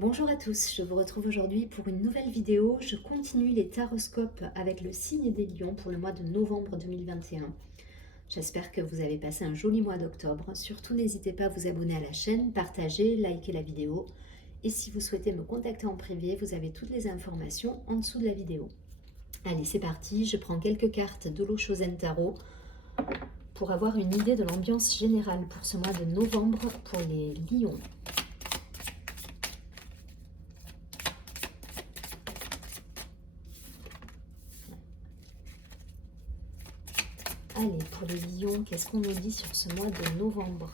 Bonjour à tous, je vous retrouve aujourd'hui pour une nouvelle vidéo. Je continue les taroscopes avec le signe des lions pour le mois de novembre 2021. J'espère que vous avez passé un joli mois d'octobre. Surtout n'hésitez pas à vous abonner à la chaîne, partager, liker la vidéo. Et si vous souhaitez me contacter en privé, vous avez toutes les informations en dessous de la vidéo. Allez, c'est parti, je prends quelques cartes de l'Oshozen Tarot pour avoir une idée de l'ambiance générale pour ce mois de novembre pour les lions. Allez, pour les lions, qu'est-ce qu'on nous dit sur ce mois de novembre?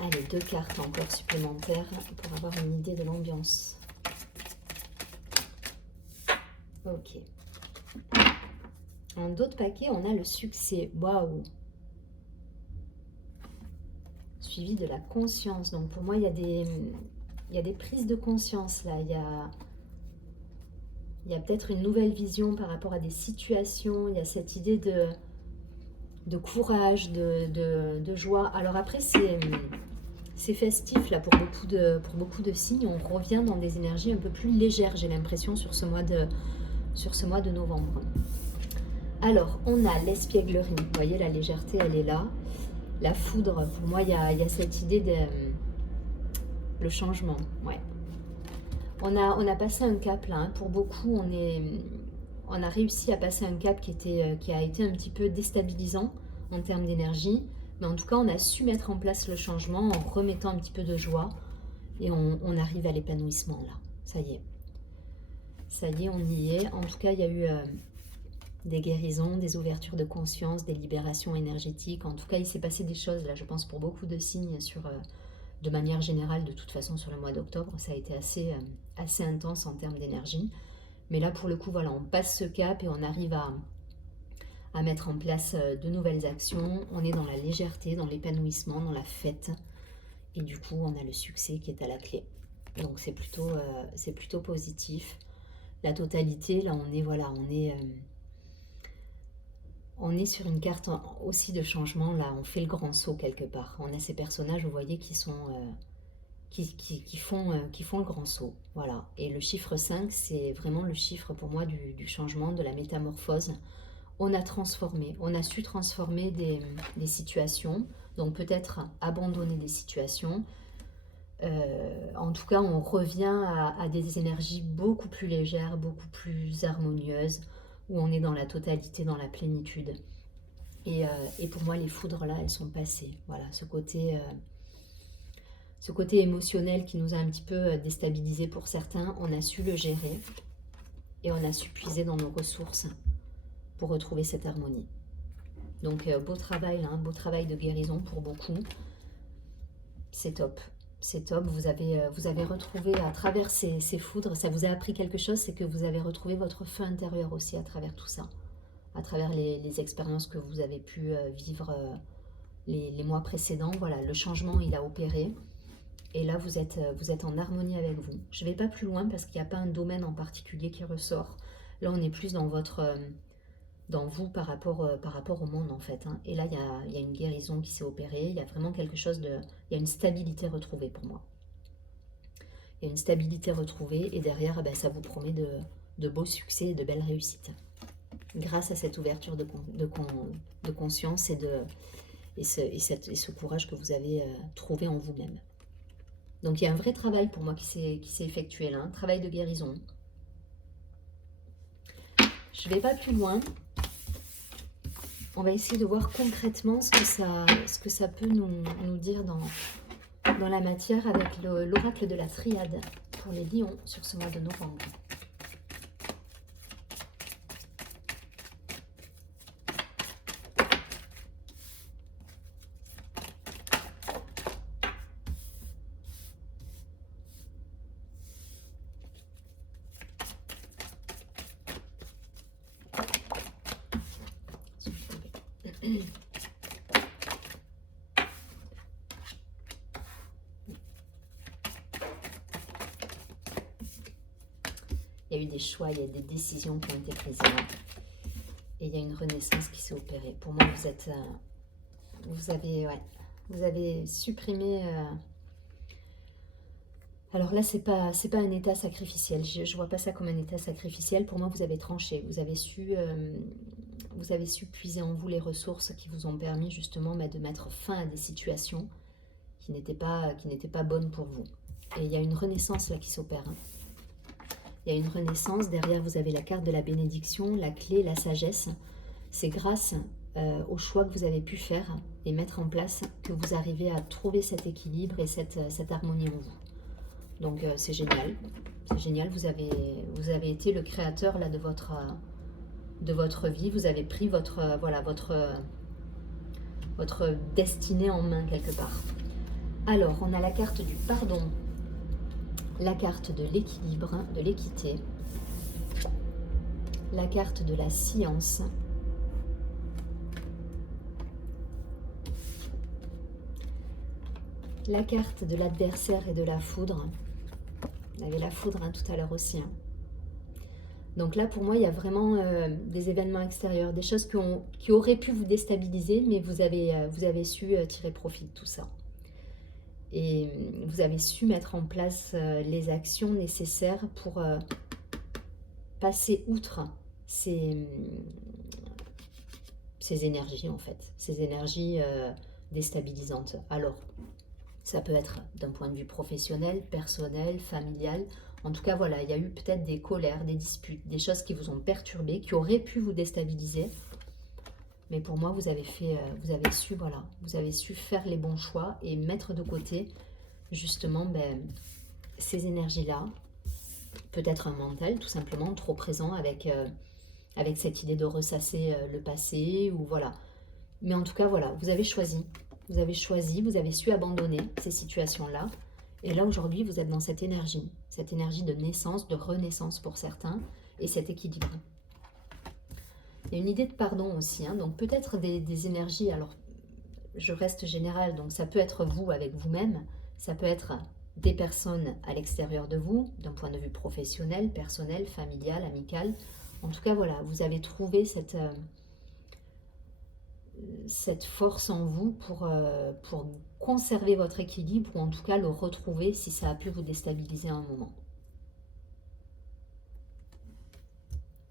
Allez, deux cartes encore supplémentaires pour avoir une idée de l'ambiance. Ok. En d'autres paquets, on a le succès. Waouh! Suivi de la conscience. Donc pour moi, il y a des prises de conscience là. Il y a peut-être une nouvelle vision par rapport à des situations. Il y a cette idée de courage, de joie. Alors après, c'est festif là pour beaucoup de signes. On revient dans des énergies un peu plus légères, j'ai l'impression, sur ce mois de novembre. Alors, on a l'espièglerie. Vous voyez, la légèreté, elle est là. La foudre, pour moi, il y a cette idée de le changement. Ouais. On a passé un cap là. Hein. Pour beaucoup, on a réussi à passer un cap qui a été un petit peu déstabilisant en termes d'énergie. Mais en tout cas, on a su mettre en place le changement en remettant un petit peu de joie. Et on arrive à l'épanouissement là. Ça y est. Ça y est, on y est. En tout cas, il y a eu des guérisons, des ouvertures de conscience, des libérations énergétiques. En tout cas, il s'est passé des choses là, je pense, pour beaucoup de signes de manière générale, de toute façon, sur le mois d'octobre. Ça a été assez intense en termes d'énergie. Mais là, pour le coup, voilà, on passe ce cap et on arrive à mettre en place de nouvelles actions. On est dans la légèreté, dans l'épanouissement, dans la fête. Et du coup, on a le succès qui est à la clé. Donc, c'est plutôt positif. La totalité, là, on est sur une carte aussi de changement. Là, on fait le grand saut quelque part. On a ces personnages, vous voyez, qui font le grand saut. Voilà. Et le chiffre 5, c'est vraiment le chiffre pour moi du changement, de la métamorphose. On a transformé, on a su transformer des situations, donc peut-être abandonner des situations. En tout cas, on revient à des énergies beaucoup plus légères, beaucoup plus harmonieuses, où on est dans la totalité, dans la plénitude. Et pour moi, les foudres là, elles sont passées. Voilà, ce côté émotionnel qui nous a un petit peu déstabilisé pour certains, on a su le gérer et on a su puiser dans nos ressources pour retrouver cette harmonie. Donc beau travail, hein, beau travail de guérison pour beaucoup. C'est top. C'est top, vous avez retrouvé à travers ces foudres, ça vous a appris quelque chose, c'est que vous avez retrouvé votre feu intérieur aussi à travers tout ça, à travers les expériences que vous avez pu vivre les mois précédents. Voilà, le changement, il a opéré. Et là, vous êtes en harmonie avec vous. Je ne vais pas plus loin parce qu'il n'y a pas un domaine en particulier qui ressort. Là, on est plus dans dans vous par rapport au monde en fait. Hein. Et là, il y a une guérison qui s'est opérée. Il y a vraiment quelque chose de... Il y a une stabilité retrouvée pour moi. Il y a une stabilité retrouvée et derrière, ben, ça vous promet de beaux succès et de belles réussites. Grâce à cette ouverture de conscience et ce courage que vous avez trouvé en vous-même. Donc il y a un vrai travail pour moi qui s'est effectué là, un travail de guérison. Je ne vais pas plus loin. On va essayer de voir concrètement ce que ça peut nous dire dans la matière avec l'oracle de la triade pour les lions sur ce mois de novembre. Il y a eu des choix, il y a des décisions qui ont été prises là. Et il y a une renaissance qui s'est opérée. Pour moi, vous êtes... vous avez supprimé... Alors là, c'est pas un état sacrificiel. Je ne vois pas ça comme un état sacrificiel. Pour moi, vous avez tranché. Vous avez su puiser en vous les ressources qui vous ont permis justement de mettre fin à des situations qui n'étaient pas bonnes pour vous. Et il y a une renaissance là qui s'opère. Hein. Il y a une renaissance. Derrière, vous avez la carte de la bénédiction, la clé, la sagesse. C'est grâce au choix que vous avez pu faire et mettre en place que vous arrivez à trouver cet équilibre et cette harmonie en vous. Donc c'est génial, vous avez été le créateur là de votre vie, vous avez pris votre destinée en main quelque part. Alors on a la carte du pardon, la carte de l'équilibre, de l'équité, la carte de la science, la carte de l'adversaire et de la foudre. On avait la foudre tout à l'heure aussi. Hein. Donc là, pour moi, il y a vraiment des événements extérieurs, des choses qui auraient pu vous déstabiliser, mais vous avez su tirer profit de tout ça. Et vous avez su mettre en place les actions nécessaires pour passer outre ces énergies, en fait, ces énergies déstabilisantes. Alors, ça peut être d'un point de vue professionnel, personnel, familial. En tout cas, voilà, il y a eu peut-être des colères, des disputes, des choses qui vous ont perturbé, qui auraient pu vous déstabiliser. Mais pour moi, vous avez su faire les bons choix et mettre de côté justement ces énergies-là. Peut-être un mental, tout simplement, trop présent avec cette idée de ressasser le passé ou voilà. Mais en tout cas, voilà, vous avez choisi. Vous avez su abandonner ces situations-là. Et là, aujourd'hui, vous êtes dans cette énergie de naissance, de renaissance pour certains, et cet équilibre. Il y a une idée de pardon aussi, hein, donc peut-être des énergies, alors je reste générale, donc ça peut être vous avec vous-même, ça peut être des personnes à l'extérieur de vous, d'un point de vue professionnel, personnel, familial, amical. En tout cas, voilà, vous avez trouvé cette force en vous pour conserver votre équilibre ou en tout cas le retrouver si ça a pu vous déstabiliser à un moment.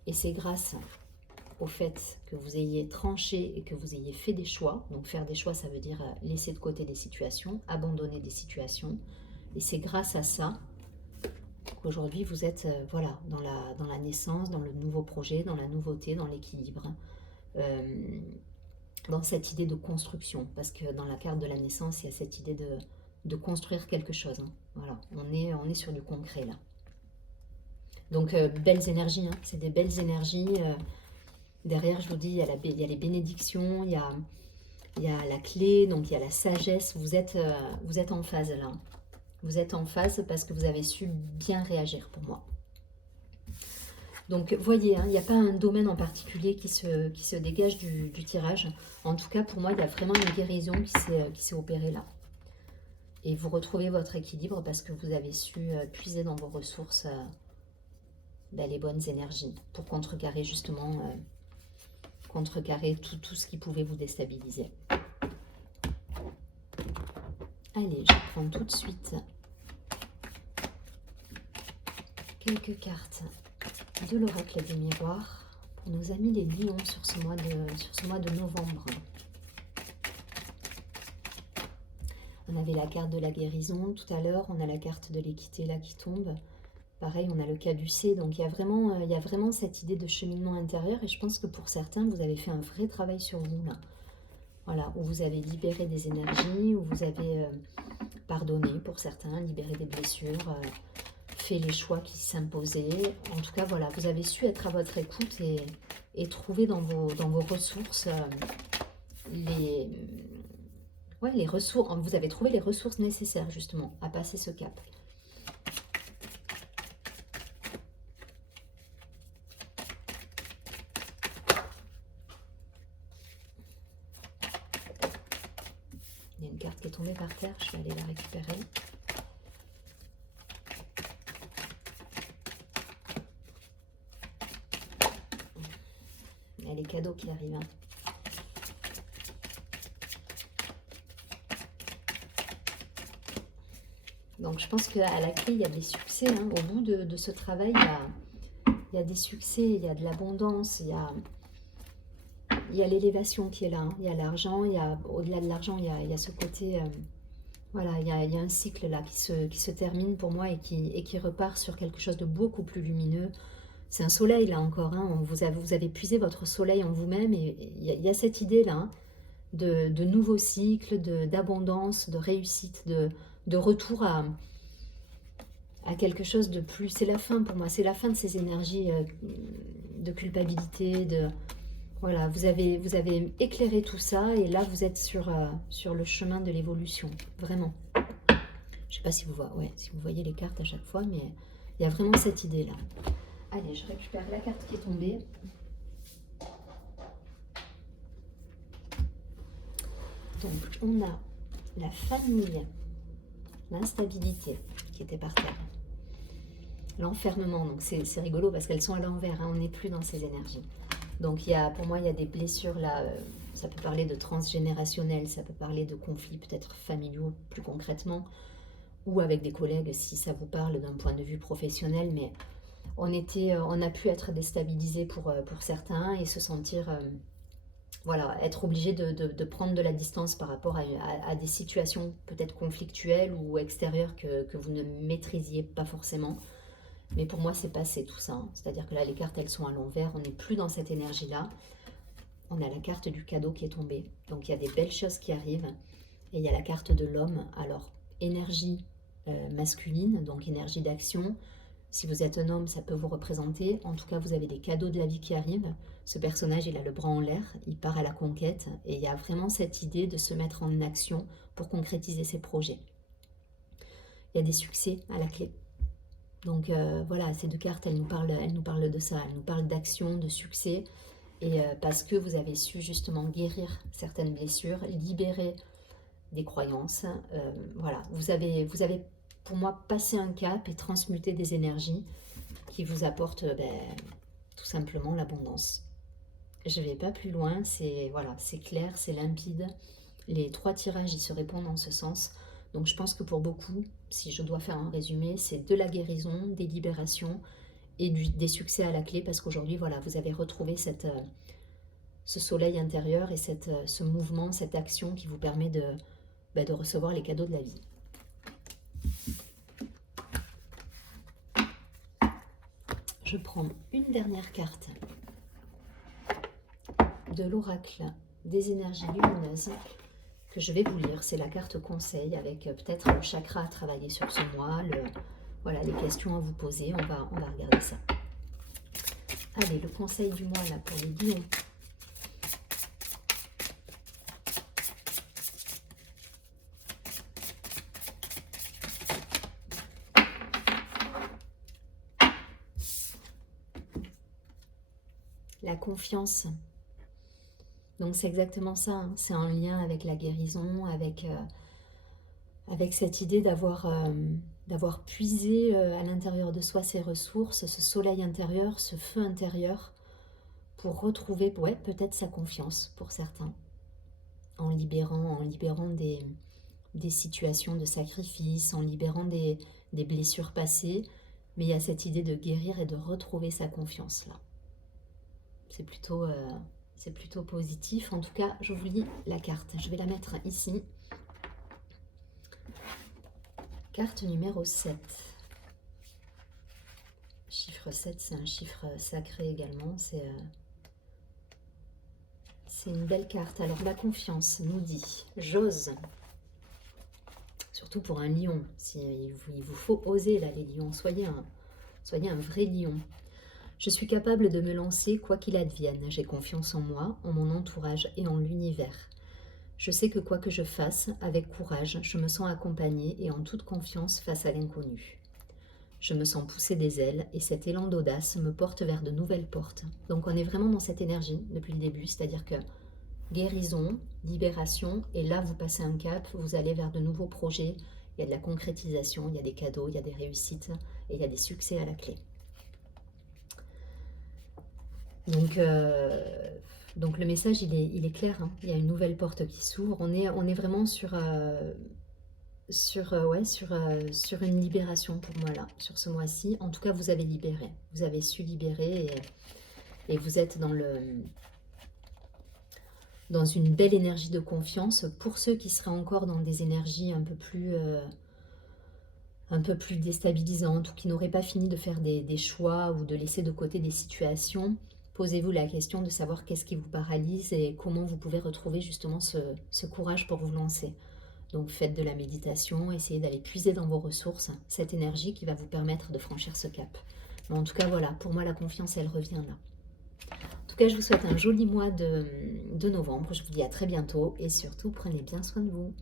Et c'est grâce au fait que vous ayez tranché et que vous ayez fait des choix. Donc faire des choix, ça veut dire laisser de côté des situations, abandonner des situations. Et c'est grâce à ça qu'aujourd'hui vous êtes voilà, dans la naissance, dans le nouveau projet, dans la nouveauté, dans l'équilibre. Dans cette idée de construction, parce que dans la carte de la naissance, il y a cette idée de construire quelque chose. Hein. Voilà, on est sur du concret là. Donc belles énergies, hein. C'est des belles énergies. Derrière, je vous dis, il y a les bénédictions, il y a la clé, donc il y a la sagesse. Vous êtes en phase là. Vous êtes en phase parce que vous avez su bien réagir pour moi. Donc, voyez, hein, il n'y a pas un domaine en particulier qui se dégage du tirage. En tout cas, pour moi, il y a vraiment une guérison qui s'est opérée là. Et vous retrouvez votre équilibre parce que vous avez su puiser dans vos ressources les bonnes énergies pour contrecarrer justement tout ce qui pouvait vous déstabiliser. Allez, je prends tout de suite quelques cartes de l'oracle des miroirs pour nos amis les lions sur ce mois de novembre. On avait la carte de la guérison tout à l'heure, on a la carte de l'équité là qui tombe. Pareil, on a le caducée, donc il y a vraiment cette idée de cheminement intérieur et je pense que pour certains, vous avez fait un vrai travail sur vous là. Voilà, où vous avez libéré des énergies, où vous avez pardonné pour certains, libéré des blessures, fait les choix qui s'imposaient. En tout cas, voilà, vous avez su être à votre écoute et trouver dans vos ressources les ressources. Vous avez trouvé les ressources nécessaires justement à passer ce cap. une carte qui est tombée par terre, je vais aller la récupérer. Il y a les cadeaux qui arrivent. Hein. Donc je pense qu'à la clé, il y a des succès. Hein. Au bout de ce travail, il y a des succès, il y a de l'abondance, il y a l'élévation qui est là. Hein. Il y a l'argent, au-delà de l'argent, il y a ce côté... voilà, il y a un cycle là qui se termine pour moi et qui repart sur quelque chose de beaucoup plus lumineux. C'est un soleil là encore. Hein. Vous avez puisé votre soleil en vous-même et il y a cette idée là hein, de nouveaux cycles, d'abondance, de réussite, de retour à quelque chose de plus... C'est la fin pour moi, c'est la fin de ces énergies de culpabilité, voilà, vous avez éclairé tout ça et là vous êtes sur le chemin de l'évolution, vraiment. Je sais pas si si vous voyez les cartes à chaque fois, mais il y a vraiment cette idée là. Allez, je récupère la carte qui est tombée. Donc on a la famille, l'instabilité qui était par terre. L'enfermement, donc c'est rigolo parce qu'elles sont à l'envers, hein, on n'est plus dans ces énergies. Donc pour moi, il y a des blessures là, ça peut parler de transgénérationnel, ça peut parler de conflits peut-être familiaux plus concrètement, ou avec des collègues si ça vous parle d'un point de vue professionnel, mais on a pu être déstabilisé pour certains et se sentir, voilà, être obligé de prendre de la distance par rapport à des situations peut-être conflictuelles ou extérieures que vous ne maîtrisiez pas forcément. Mais pour moi, c'est passé tout ça. Hein. C'est-à-dire que là, les cartes, elles sont à l'envers. On n'est plus dans cette énergie-là. On a la carte du cadeau qui est tombée. Donc, il y a des belles choses qui arrivent. Et il y a la carte de l'homme. Alors, énergie masculine, donc énergie d'action. Si vous êtes un homme, ça peut vous représenter. En tout cas, vous avez des cadeaux de la vie qui arrivent. Ce personnage, il a le bras en l'air. Il part à la conquête. Et il y a vraiment cette idée de se mettre en action pour concrétiser ses projets. Il y a des succès à la clé. Donc voilà, ces deux cartes, elles nous parlent de ça, elles nous parlent d'action, de succès, et parce que vous avez su justement guérir certaines blessures, libérer des croyances, voilà, vous avez pour moi passé un cap et transmuté des énergies qui vous apportent tout simplement l'abondance. Je ne vais pas plus loin, voilà, c'est clair, c'est limpide, les 3 tirages ils se répondent en ce sens. Donc je pense que pour beaucoup, si je dois faire un résumé, c'est de la guérison, des libérations et des succès à la clé parce qu'aujourd'hui, voilà, vous avez retrouvé ce soleil intérieur et ce mouvement, cette action qui vous permet de recevoir les cadeaux de la vie. Je prends une dernière carte de l'oracle des énergies lumineuses que je vais vous lire. C'est la carte conseil avec peut-être le chakra à travailler sur ce mois, voilà, les questions à vous poser. On va regarder ça. Allez, le conseil du mois là pour les lions. La confiance. Donc c'est exactement ça, hein. C'est en lien avec la guérison, avec cette idée d'avoir puisé à l'intérieur de soi ses ressources, ce soleil intérieur, ce feu intérieur, pour retrouver peut-être sa confiance pour certains, en libérant des situations de sacrifice, en libérant des blessures passées, mais il y a cette idée de guérir et de retrouver sa confiance là. C'est plutôt positif. En tout cas, je vous lis la carte. Je vais la mettre ici. Carte numéro 7. Chiffre 7, c'est un chiffre sacré également. C'est une belle carte. Alors, la confiance nous dit « J'ose ». Surtout pour un lion. Il vous faut oser, là, les lions. Soyez un vrai lion. Je suis capable de me lancer quoi qu'il advienne. J'ai confiance en moi, en mon entourage et en l'univers. Je sais que quoi que je fasse, avec courage, je me sens accompagnée et en toute confiance face à l'inconnu. Je me sens pousser des ailes et cet élan d'audace me porte vers de nouvelles portes. Donc on est vraiment dans cette énergie depuis le début, c'est-à-dire que guérison, libération, et là vous passez un cap, vous allez vers de nouveaux projets, il y a de la concrétisation, il y a des cadeaux, il y a des réussites, et il y a des succès à la clé. Donc le message il est clair, hein. Il y a une nouvelle porte qui s'ouvre, on est vraiment sur une libération pour moi là, sur ce mois-ci. En tout cas, vous avez libéré, vous avez su libérer et vous êtes dans une belle énergie de confiance. Pour ceux qui seraient encore dans des énergies un peu plus déstabilisantes ou qui n'auraient pas fini de faire des choix ou de laisser de côté des situations, posez-vous la question de savoir qu'est-ce qui vous paralyse et comment vous pouvez retrouver justement ce courage pour vous lancer. Donc faites de la méditation, essayez d'aller puiser dans vos ressources cette énergie qui va vous permettre de franchir ce cap. Mais en tout cas, voilà, pour moi, la confiance, elle revient là. En tout cas, je vous souhaite un joli mois de novembre. Je vous dis à très bientôt et surtout, prenez bien soin de vous.